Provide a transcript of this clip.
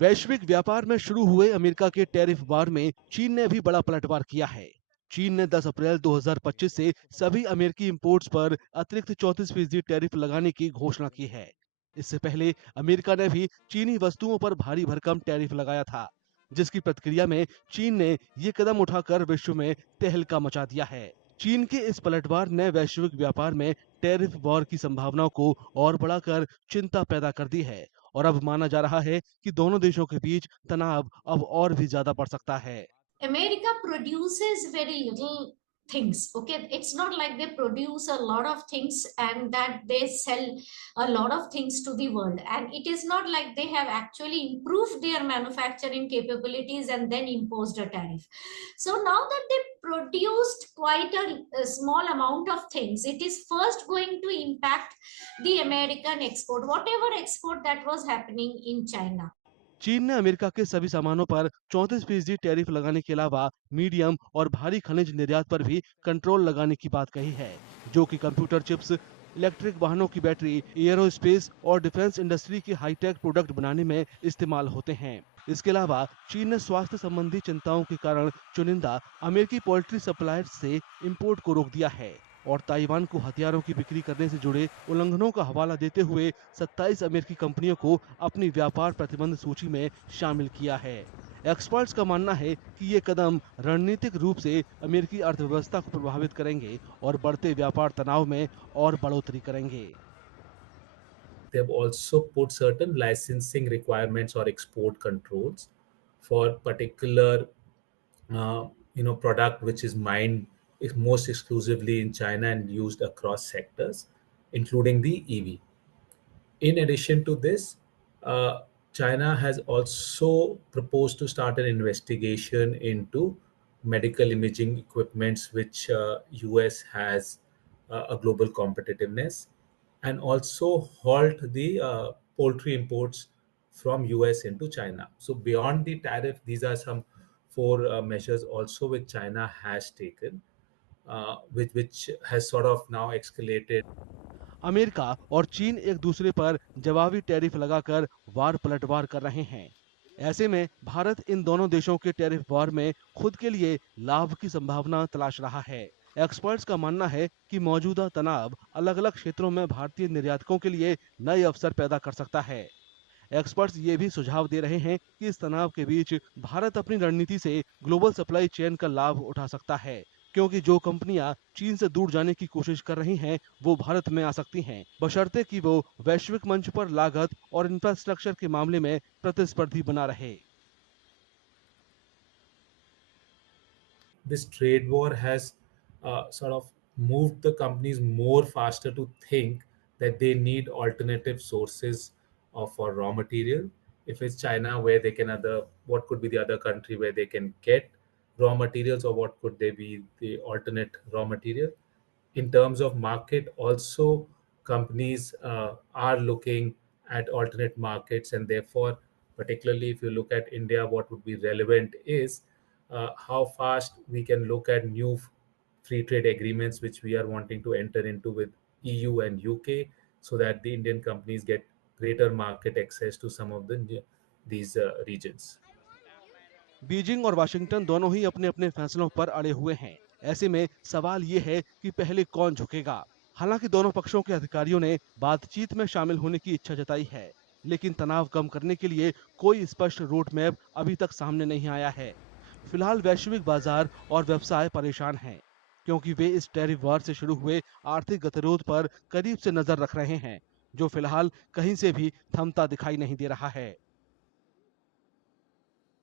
वैश्विक व्यापार में शुरू हुए अमेरिका के टैरिफ वार में चीन ने भी बड़ा पलटवार किया है। चीन ने 10 अप्रैल 2025 से सभी अमेरिकी इंपोर्ट्स पर अतिरिक्त 34% टैरिफ लगाने की घोषणा की है। इससे पहले अमेरिका ने भी चीनी वस्तुओं पर भारी भरकम टैरिफ लगाया था, जिसकी प्रतिक्रिया में चीन ने ये कदम उठाकर विश्व में तहलका मचा दिया है। चीन के इस पलटवार ने वैश्विक व्यापार में टैरिफ वॉर की संभावनाओं को और बढ़ाकर चिंता पैदा कर दी है और अब माना जा रहा है कि दोनों देशों के बीच तनाव अब और भी ज्यादा बढ़ सकता है। America produces very little things. Okay, it's not like they produce a lot of things and that they sell a lot of things to the world. And it is not like they have actually improved their manufacturing capabilities and then imposed a tariff. So now that they produced quite a small amount of things, it is first going to impact the American export, whatever export that was happening in China. चीन ने America के सभी सामानों पर 34% tariff लगाने के अलावा medium और भारी खनिज निर्यात पर भी कंट्रोल लगाने की बात कही है, जो कि कंप्यूटर चिप्स, इलेक्ट्रिक वाहनों की बैटरी, एयरोस्पेस और डिफेंस इंडस्ट्री के हाईटेक प्रोडक्ट बनाने में इस्तेमाल होते हैं। इसके अलावा चीन ने स्वास्थ्य संबंधी चिंताओं के कारण चुनिंदा अमेरिकी पोल्ट्री सप्लायर्स से इंपोर्ट को रोक दिया है और ताइवान को हथियारों की बिक्री करने से जुड़े उल्लंघनों का हवाला देते हुए 27 अमेरिकी कंपनियों को अपनी व्यापार प्रतिबंध सूची में शामिल किया है। एक्सपर्ट्स का मानना है कि ये कदम रणनीतिक रूप से अमेरिकी अर्थव्यवस्था को प्रभावित करेंगे और बढ़ते व्यापार तनाव में और बढ़ोतरी करेंगे। They have also put certain licensing requirements or export controls for particular product which is mined is most exclusively in China and used across sectors, including the EV. In addition to this, China has also proposed to start an investigation into medical imaging equipments, which US has a global competitiveness, and also halt the poultry imports from US into China. So beyond the tariff, these are some four measures also which China has taken, which has sort of now escalated. America और चीन एक दूसरे पर जवाबी tariff लगाकर वार पलटवार कर रहे हैं। ऐसे में भारत इन दोनों देशों के टैरिफ वार में खुद के लिए लाभ की संभावना तलाश रहा है। एक्सपर्ट्स का मानना है कि मौजूदा तनाव अलग-अलग क्षेत्रों में भारतीय निर्यातकों के लिए नए अवसर पैदा कर सकता है। एक्सपर्ट्स ये भी सुझाव दे रहे हैं कि इस तनाव के बीच भारत अपनी रणनीति से ग्लोबल सप्लाई चेन का लाभ उठा सकता है, क्योंकि जो कंपनियां चीन से दूर जाने की कोशिश कर रही हैं, वो भारत में आ सकती हैं, बशर्ते कि वो वैश्विक मंच पर लागत और इंफ्रास्ट्रक्चर के मामले में प्रतिस्पर्धी बना रहे। This trade war has sort of moved the companies more faster to think that they need alternative sources of for raw material. If it's China, where they can what could be the other country where they can get raw materials, or what could they be the alternate raw material? In terms of market, also companies are looking at alternate markets, and therefore, particularly if you look at India, what would be relevant is how fast we can look at new free trade agreements which we are wanting to enter into with EU and UK, so that the Indian companies get greater market access to some of these regions. Beijing और Washington दोनों ही अपने अपने फैसलों पर अड़े हुए हैं। ऐसे में सवाल ये है कि पहले कौन झुकेगा। हालांकि दोनों पक्षों के अधिकारियों ने बातचीत में शामिल होने की इच्छा जताई है, लेकिन तनाव कम करने के लिए कोई स्पष्ट रोड मैप अभी तक सामने नहीं आया है। फिलहाल वैश्विक बाजार और व्यवसाय परेशान हैं, क्योंकि वे इस टैरिफ वार से शुरू हुए आर्थिक गतिरोध पर करीब से नजर रख रहे हैं, जो फिलहाल कहीं से भी थमता दिखाई नहीं दे रहा है।